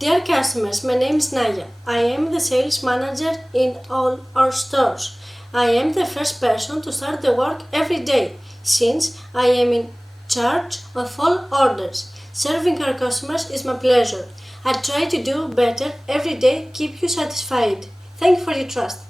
Dear customers, my name is Naya. I am the sales manager in all our stores. I am the first person to start the work every day since I am in charge of all orders. Serving our customers is my pleasure. I try to do better every day, keep you satisfied. Thank you for your trust.